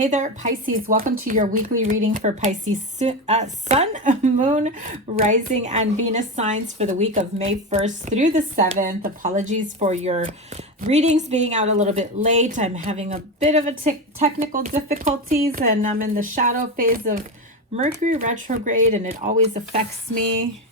Hey there, Pisces. Welcome to your weekly reading for Pisces Sun, Moon, Rising, and Venus signs for the week of May 1st through the 7th. Apologies for your readings being out a little bit late. I'm having a bit of a technical difficulties, and I'm in the shadow phase of Mercury retrograde, and it always affects me.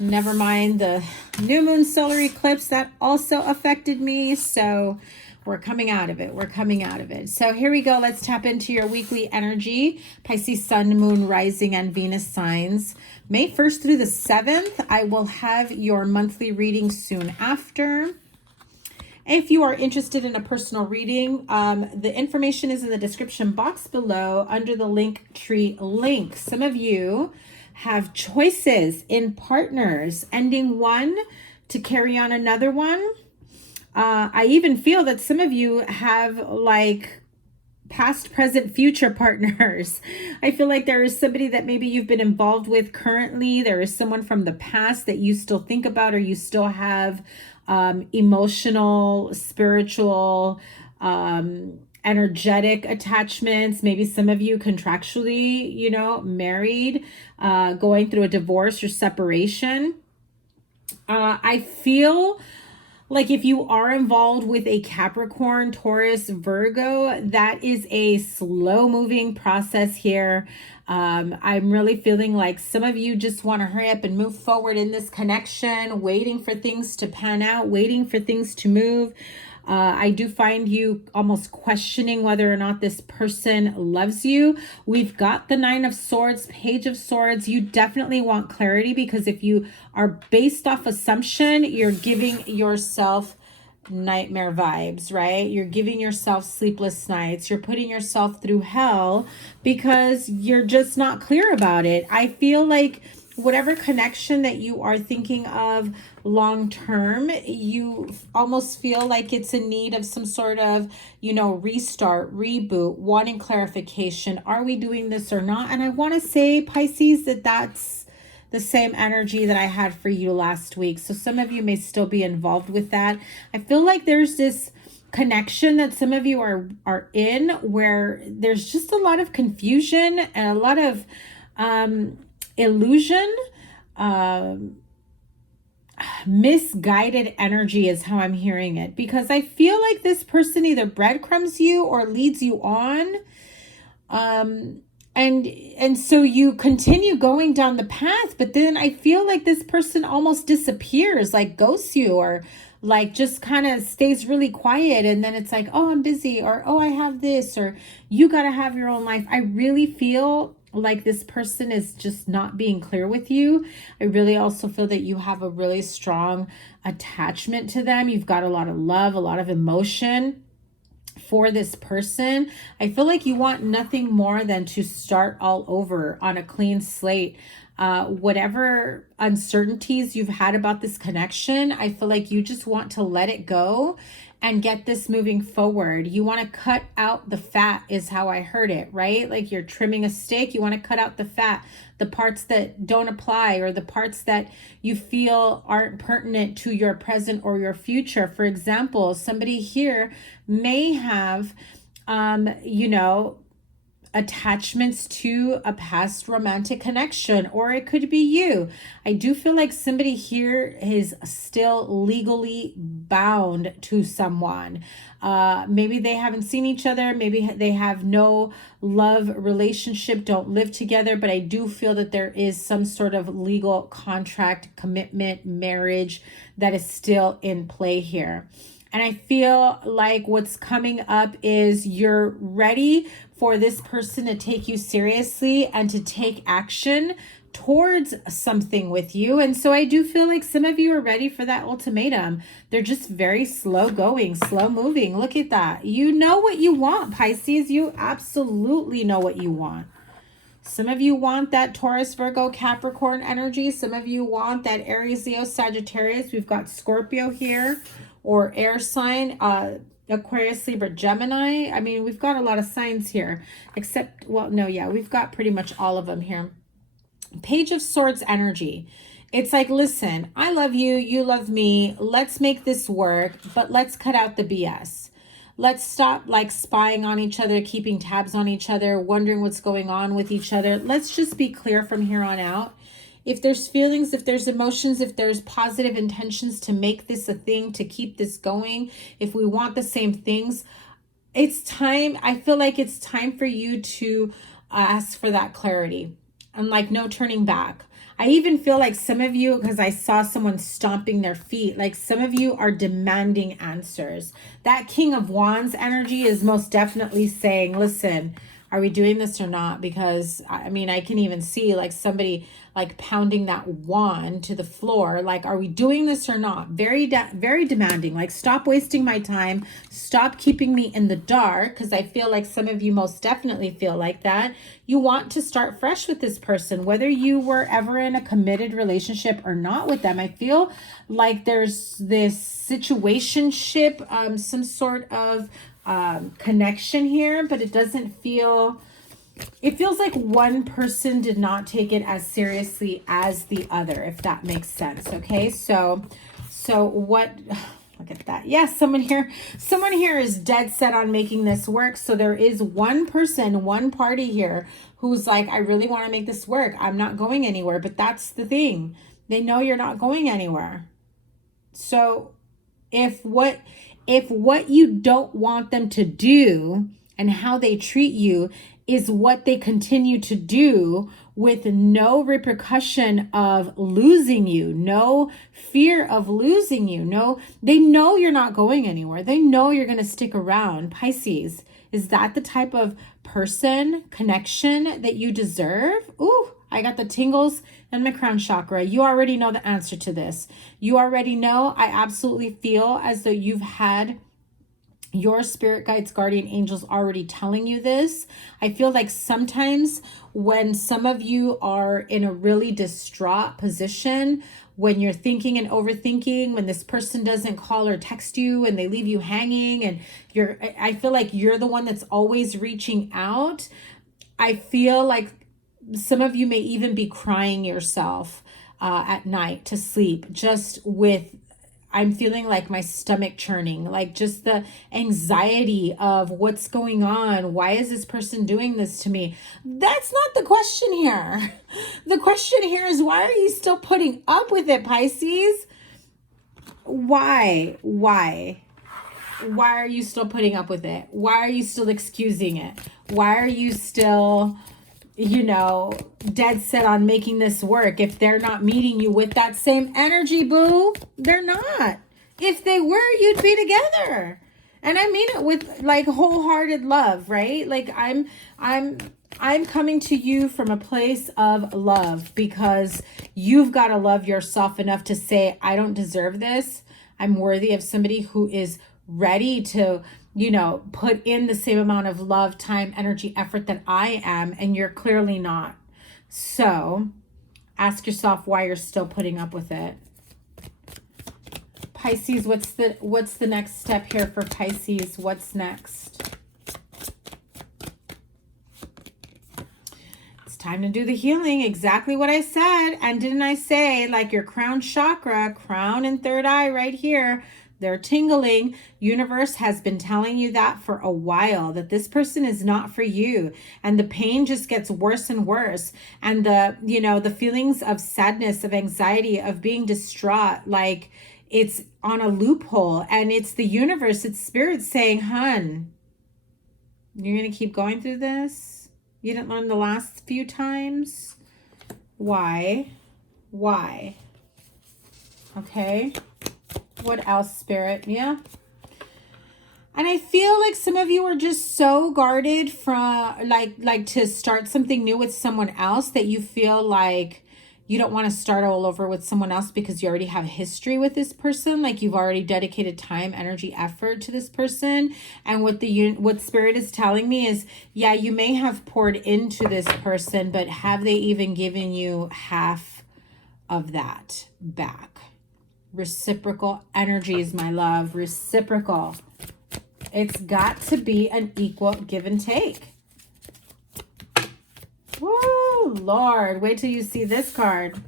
Never mind the new moon solar eclipse that also affected me. So we're coming out of it. We're coming out of it. So here we go. Let's tap into your weekly energy. Pisces, Sun, Moon, Rising, and Venus signs. May 1st through the 7th. I will have your monthly reading soon after. If you are interested in a personal reading, the information is in the description box below under the Linktree link. Some of you have choices in partners, ending one to carry on another one. I even feel that some of you have like past, present, future partners. I feel like there is somebody that maybe you've been involved with currently. There is someone from the past that you still think about, or you still have emotional, spiritual, energetic attachments. Maybe some of you contractually, you know, married, going through a divorce or separation. I feel like if you are involved with a Capricorn, Taurus, Virgo, that is a slow moving process here. I'm really feeling like some of you just want to hurry up and move forward in this connection, waiting for things to pan out, waiting for things to move. I do find you almost questioning whether or not this person loves you. We've got the Nine of Swords, Page of Swords. You definitely want clarity, because if you are based off assumption, you're giving yourself nightmare vibes, right? You're giving yourself sleepless nights. You're putting yourself through hell because you're just not clear about it. I feel like whatever connection that you are thinking of long term, you almost feel like it's in need of some sort of, you know, restart, reboot, wanting clarification. Are we doing this or not? And I want to say, Pisces, that that's the same energy that I had for you last week. So some of you may still be involved with that. I feel like there's this connection that some of you are in where there's just a lot of confusion and a lot of illusion, misguided energy is how I'm hearing it, because I feel like this person either breadcrumbs you or leads you on, and so you continue going down the path, but then I feel like this person almost disappears, like ghosts you, or like just kind of stays really quiet, and then it's like, oh, I'm busy, or oh, I have this, or you got to have your own life. I really feel like this person is just not being clear with you. I really also feel that you have a really strong attachment to them. You've got a lot of love, a lot of emotion for this person. I feel like you want nothing more than to start all over on a clean slate. Whatever uncertainties you've had about this connection, I feel like you just want to let it go and get this moving forward. You want to cut out the fat is how I heard it, right? Like you're trimming a steak. You want to cut out the fat, the parts that don't apply, or the parts that you feel aren't pertinent to your present or your future. For example, somebody here may have, you know, attachments to a past romantic connection, or it could be you. I do feel like somebody here is still legally bound to someone. Maybe they haven't seen each other. Maybe they have no love relationship, don't live together, but I do feel that there is some sort of legal contract, commitment, marriage that is still in play here. And I feel like what's coming up is you're ready for this person to take you seriously and to take action towards something with you. And so I do feel like some of you are ready for that ultimatum. They're just very slow going, slow moving. Look at that. You know what you want, Pisces. You absolutely know what you want. Some of you want that Taurus, Virgo, Capricorn energy. Some of you want that Aries, Leo, Sagittarius. We've got Scorpio here, or air sign, Aquarius, Libra, Gemini. I mean, we've got a lot of signs here, except, well, no, yeah, we've got pretty much all of them here. Page of Swords energy. It's like, listen, I love you, you love me. Let's make this work, but let's cut out the BS. Let's stop like spying on each other, keeping tabs on each other, wondering what's going on with each other. Let's just be clear from here on out. If there's feelings, if there's emotions, if there's positive intentions to make this a thing, to keep this going, if we want the same things, it's time. I feel like it's time for you to ask for that clarity and like no turning back. I even feel like some of you, because I saw someone stomping their feet, like some of you are demanding answers. That King of Wands energy is most definitely saying, listen, are we doing this or not? Because I mean, I can even see like somebody like pounding that wand to the floor. Like, are we doing this or not? Very demanding. Like, stop wasting my time. Stop keeping me in the dark. Because I feel like some of you most definitely feel like that. You want to start fresh with this person, whether you were ever in a committed relationship or not with them. I feel like there's this situationship, some sort of connection here, but it doesn't feel, it feels like one person did not take it as seriously as the other, if that makes sense. Okay, so what, look at that. Yes, someone here is dead set on making this work. So there is one person, one party here who's like, I really want to make this work. I'm not going anywhere. But that's the thing, they know you're not going anywhere. So if what you don't want them to do and how they treat you is what they continue to do with no repercussion of losing you, no fear of losing you, no, they know you're not going anywhere. They know you're going to stick around. Pisces, is that the type of person, connection that you deserve? Ooh, I got the tingles in my crown chakra. You already know the answer to this. You already know. I absolutely feel as though you've had your spirit guides, guardian angels already telling you this. I feel like sometimes when some of you are in a really distraught position, when you're thinking and overthinking, when this person doesn't call or text you and they leave you hanging, and I feel like you're the one that's always reaching out. I feel like some of you may even be crying yourself at night to sleep, just with, I'm feeling like my stomach churning, like just the anxiety of what's going on. Why is this person doing this to me? That's not the question here. The question here is, why are you still putting up with it, Pisces? Why are you still putting up with it? Why are you still excusing it? Why are you still, dead set on making this work? If they're not meeting you with that same energy, boo, they're not. If they were, you'd be together. And I mean it with like wholehearted love, right? Like I'm coming to you from a place of love, because you've got to love yourself enough to say, I don't deserve this. I'm worthy of somebody who is ready to, put in the same amount of love, time, energy, effort that I am, and you're clearly not. So ask yourself why you're still putting up with it. Pisces, what's the next step here for Pisces? What's next? It's time to do the healing. Exactly what I said. And didn't I say, like, your crown chakra, crown and third eye right here, they're tingling. Universe has been telling you that for a while, that this person is not for you. And the pain just gets worse and worse. And the feelings of sadness, of anxiety, of being distraught, like it's on a loophole. And it's the universe, it's spirit saying, hun, you're going to keep going through this? You didn't learn the last few times? Why? Okay. What else, Spirit? Yeah. And I feel like some of you are just so guarded from like to start something new with someone else, that you feel like you don't want to start all over with someone else because you already have history with this person. Like you've already dedicated time, energy, effort to this person. And what Spirit is telling me is, yeah, you may have poured into this person, but have they even given you half of that back? Reciprocal energies, my love. Reciprocal. It's got to be an equal give and take. Woo, Lord. Wait till you see this card.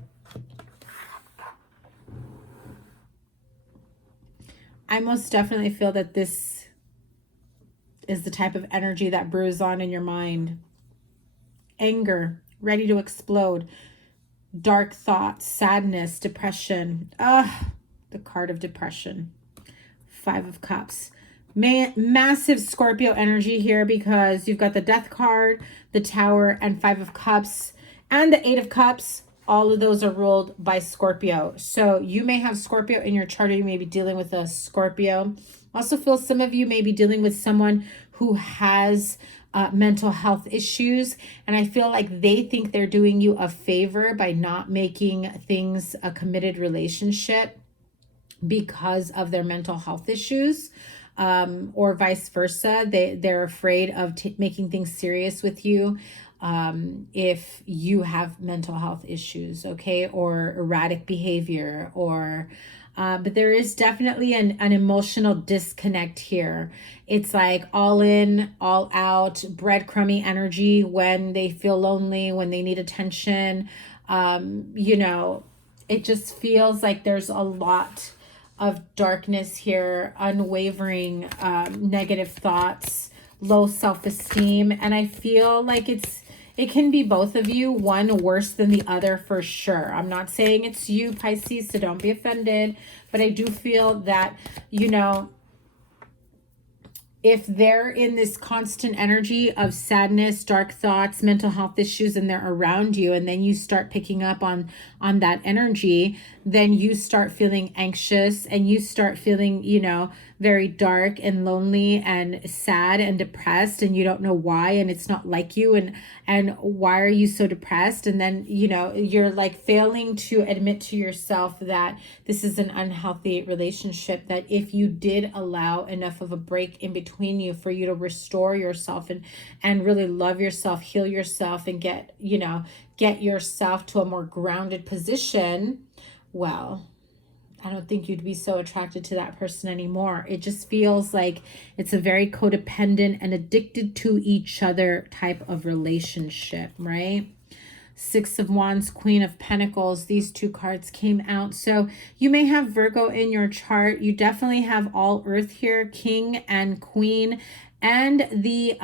I most definitely feel that this is the type of energy that brews on in your mind. Anger, ready to explode. Dark thoughts, sadness, depression. The card of depression. 5 of Cups. Massive Scorpio energy here because you've got the Death card, the Tower, and 5 of Cups, and the 8 of Cups. All of those are ruled by Scorpio. So you may have Scorpio in your chart, or you may be dealing with a Scorpio. Also feel some of you may be dealing with someone who has mental health issues. And I feel like they think they're doing you a favor by not making things a committed relationship because of their mental health issues. Or vice versa. They're afraid of making things serious with you if you have mental health issues, okay, or erratic behavior, or but there is definitely an emotional disconnect here. It's like all in, all out, breadcrumby energy when they feel lonely, when they need attention. You know, it just feels like there's a lot of darkness here, unwavering negative thoughts, low self-esteem. And I feel like it can be both of you, one worse than the other for sure. I'm not saying it's you, Pisces, so don't be offended. But I do feel that, you know, if they're in this constant energy of sadness, dark thoughts, mental health issues, and they're around you, and then you start picking up on that energy, then you start feeling anxious and you start feeling, you know, very dark and lonely and sad and depressed, and you don't know why, and it's not like you, and why are you so depressed? And then, you know, you're like failing to admit to yourself that this is an unhealthy relationship, that if you did allow enough of a break in between you for you to restore yourself and really love yourself, heal yourself, and get yourself to a more grounded position, well, I don't think you'd be so attracted to that person anymore. It just feels like it's a very codependent and addicted to each other type of relationship, right? 6 of Wands, Queen of Pentacles. These two cards came out. So you may have Virgo in your chart. You definitely have all earth here, King and Queen, and the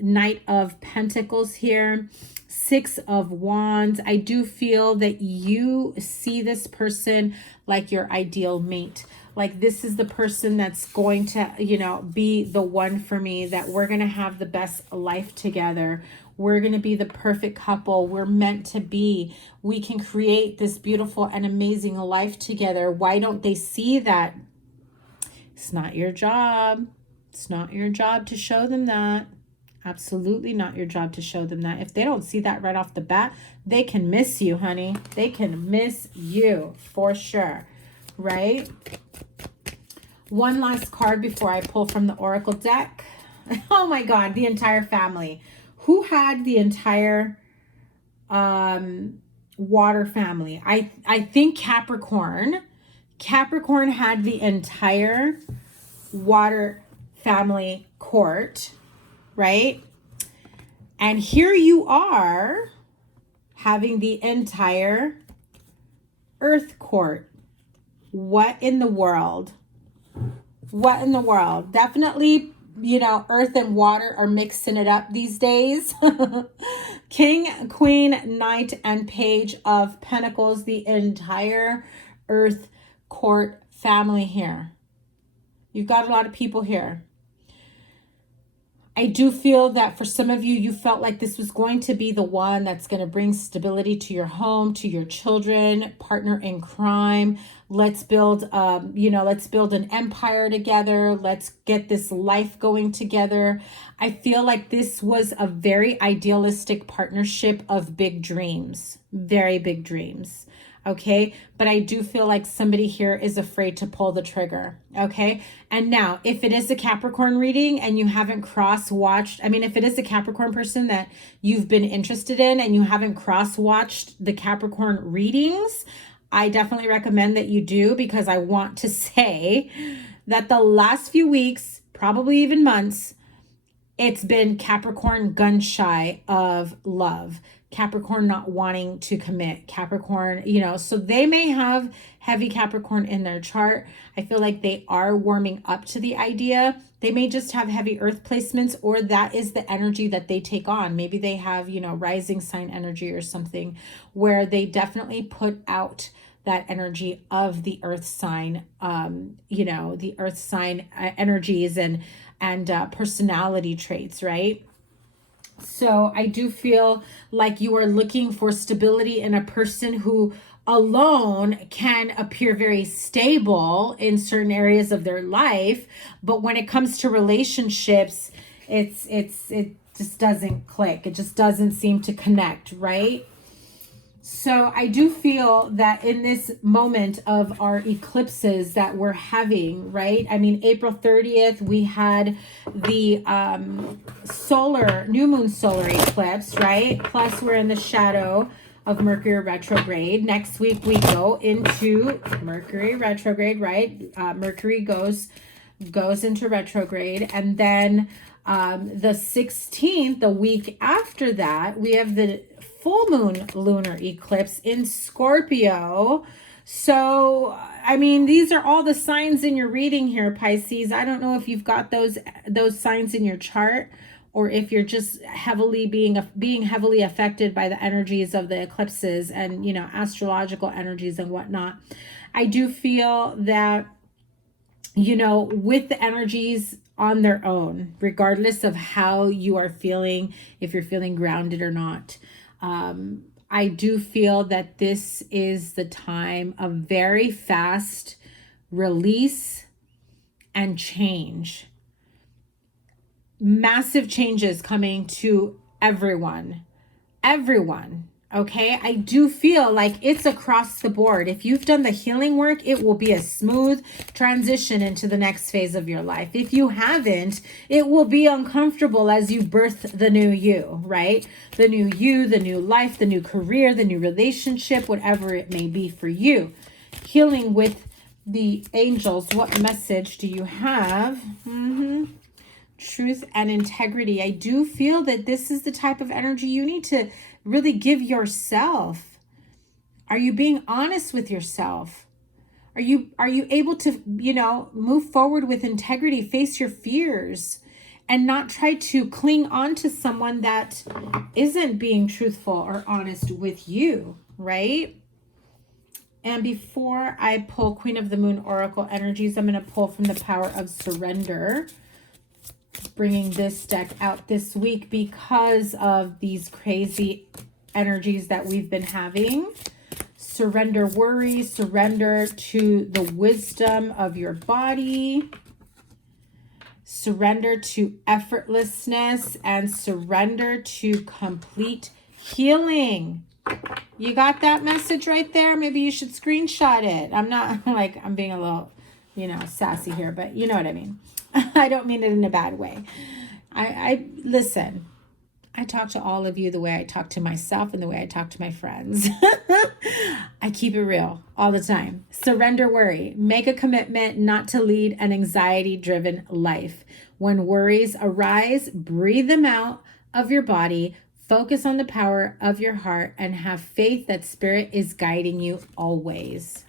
Knight of Pentacles here. 6 of Wands. I do feel that you see this person like your ideal mate. Like, this is the person that's going to, you know, be the one for me, that we're going to have the best life together. We're going to be the perfect couple. We're meant to be. We can create this beautiful and amazing life together. Why don't they see that? It's not your job. It's not your job to show them that. Absolutely not your job to show them that. If they don't see that right off the bat, they can miss you, honey. They can miss you for sure, right? One last card before I pull from the Oracle deck. Oh my God, the entire family. Who had the entire water family? I think Capricorn. Capricorn had the entire water family court, right? And here you are having the entire earth court. What in the world? What in the world? Definitely, you know, earth and water are mixing it up these days. King, Queen, Knight, and Page of Pentacles, the entire earth court family here. You've got a lot of people here. I do feel that for some of you, you felt like this was going to be the one that's going to bring stability to your home, to your children, partner in crime. Let's build, let's build an empire together. Let's get this life going together. I feel like this was a very idealistic partnership of big dreams, very big dreams. Okay, but I do feel like somebody here is afraid to pull the trigger. Okay, and now if it is a Capricorn reading and you haven't cross-watched, if it is a Capricorn person that you've been interested in and you haven't cross-watched the Capricorn readings, I definitely recommend that you do, because I want to say that the last few weeks, probably even months, it's been Capricorn gun shy of love, Capricorn not wanting to commit, Capricorn, you know, so they may have heavy Capricorn in their chart. I feel like they are warming up to the idea. They may just have heavy earth placements, or that is the energy that they take on. Maybe they have, you know, rising sign energy or something where they definitely put out that energy of the earth sign, you know, the earth sign energies and personality traits, right? So I do feel like you are looking for stability in a person who alone can appear very stable in certain areas of their life, but when it comes to relationships, it just doesn't click. It just doesn't seem to connect, right? So I do feel that in this moment of our eclipses that we're having, right? I mean, April 30th, we had the new moon solar eclipse, right? Plus we're in the shadow of Mercury retrograde. Next week we go into Mercury retrograde, right? Mercury goes into retrograde. And then the 16th, the week after that, we have the full moon lunar eclipse in Scorpio. So, I mean, these are all the signs in your reading here, Pisces. I don't know if you've got those signs in your chart, or if you're just heavily being heavily affected by the energies of the eclipses and, you know, astrological energies and whatnot. I do feel that, you know, with the energies on their own, regardless of how you are feeling, if you're feeling grounded or not, I do feel that this is the time of very fast release and change. Massive changes coming to everyone. Okay, I do feel like it's across the board. If you've done the healing work, it will be a smooth transition into the next phase of your life. If you haven't, it will be uncomfortable as you birth the new you, right? The new you, the new life, the new career, the new relationship, whatever it may be for you. Healing with the angels, what message do you have? Truth and integrity. I do feel that this is the type of energy you need to really give yourself. Are you being honest with yourself? Are you able to, you know, move forward with integrity, face your fears, and not try to cling on to someone that isn't being truthful or honest with you, right? And before I pull Queen of the Moon Oracle energies, I'm going to pull from the Power of Surrender, bringing this deck out this week because of these crazy energies that we've been having. Surrender worry, surrender to the wisdom of your body, surrender to effortlessness, and surrender to complete healing. You got that message right there? Maybe you should screenshot it. I'm not like, I'm being a little, you know, sassy here, but you know what I mean. I don't mean it in a bad way. I listen, I talk to all of you the way I talk to myself and the way I talk to my friends. I keep it real all the time. Surrender worry. Make a commitment not to lead an anxiety-driven life. When worries arise, breathe them out of your body. Focus on the power of your heart and have faith that Spirit is guiding you always.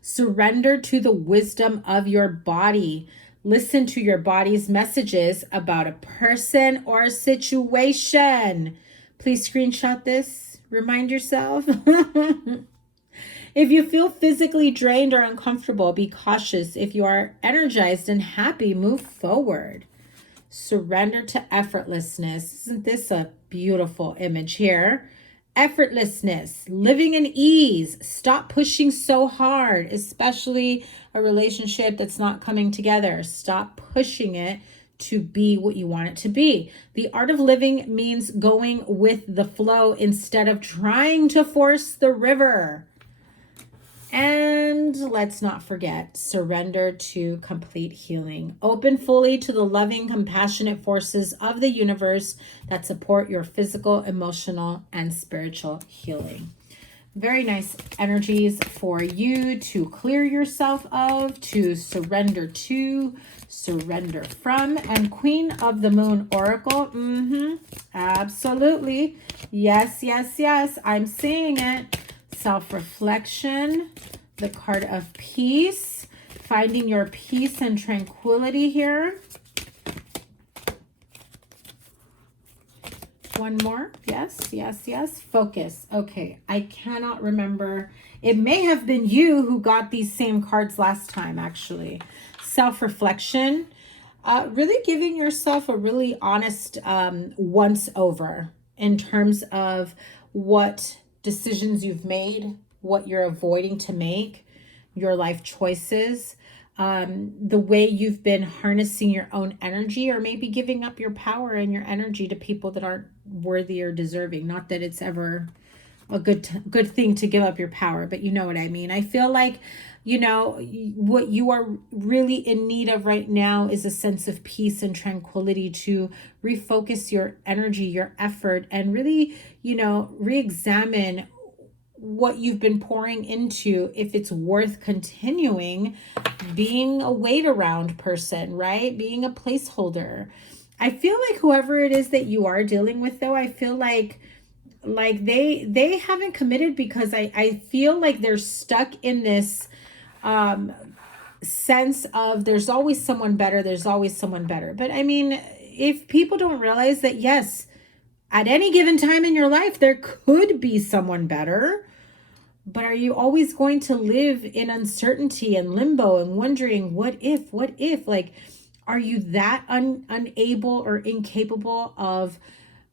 Surrender to the wisdom of your body. Listen to your body's messages about a person or a situation. Please screenshot this. Remind yourself. If you feel physically drained or uncomfortable, be cautious. If you are energized and happy, move forward. Surrender to effortlessness. Isn't this a beautiful image here? Effortlessness, living in ease. Stop pushing so hard, especially a relationship that's not coming together. Stop pushing it to be what you want it to be. The art of living means going with the flow instead of trying to force the river. And let's not forget, surrender to complete healing. Open fully to the loving, compassionate forces of the universe that support your physical, emotional, and spiritual healing. very nice energies for you to clear yourself of, to surrender to, surrender from. And Queen of the Moon Oracle. Absolutely. Yes, yes, yes. I'm seeing it. Self-reflection. The card of peace. Finding your peace and tranquility here. One more. Yes, yes, yes. Focus. Okay. I cannot remember. It may have been you who got these same cards last time, actually. Self-reflection. Really giving yourself a really honest once over in terms of what decisions you've made, what you're avoiding to make, your life choices, the way you've been harnessing your own energy, or maybe giving up your power and your energy to people that aren't worthy or deserving. Not that it's ever a good thing to give up your power, but you know what I mean. I feel like, you know, what you are really in need of right now is a sense of peace and tranquility to refocus your energy, your effort, and really, you know, re-examine what you've been pouring into, if it's worth continuing being a wait around person, right? Being a placeholder. I feel like whoever it is that you are dealing with, though, I feel like they haven't committed, because I feel like they're stuck in this sense of there's always someone better, there's always someone better. But I mean, if people don't realize that, yes, at any given time in your life, there could be someone better, but are you always going to live in uncertainty and limbo and wondering, what if? Like, are you that unable or incapable of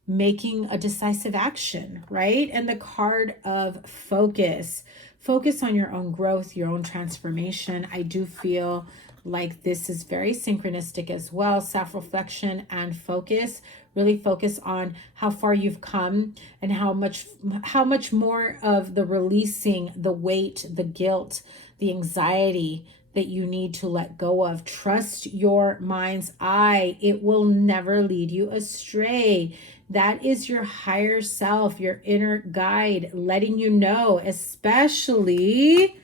making a decisive action, right? And the card of focus. Focus on your own growth, your own transformation. I do feel like this is very synchronistic as well. Self-reflection and focus. Really focus on how far you've come and how much more of the releasing, the weight, the guilt, the anxiety that you need to let go of. Trust your mind's eye. It will never lead you astray. That is your higher self, your inner guide, letting you know, especially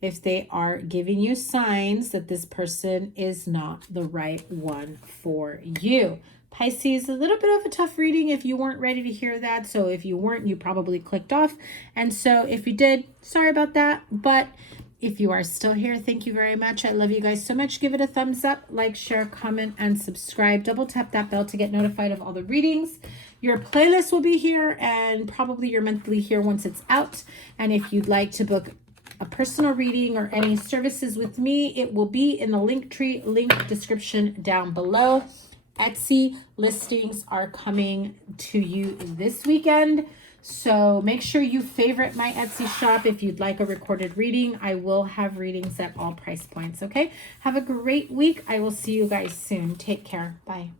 if they are giving you signs that this person is not the right one for you. Pisces, a little bit of a tough reading if you weren't ready to hear that. So if you weren't, you probably clicked off. And so if you did, sorry about that. But if you are still here, thank you very much. I love you guys so much. Give it a thumbs up, like, share, comment, and subscribe. Double tap that bell to get notified of all the readings. Your playlist will be here, and probably your monthly here once it's out. And if you'd like to book a personal reading or any services with me, it will be in the Linktree link description down below. Etsy listings are coming to you this weekend, so make sure you favorite my Etsy shop if you'd like a recorded reading. I will have readings at all price points. Okay, have a great week. I will see you guys soon. Take care. Bye.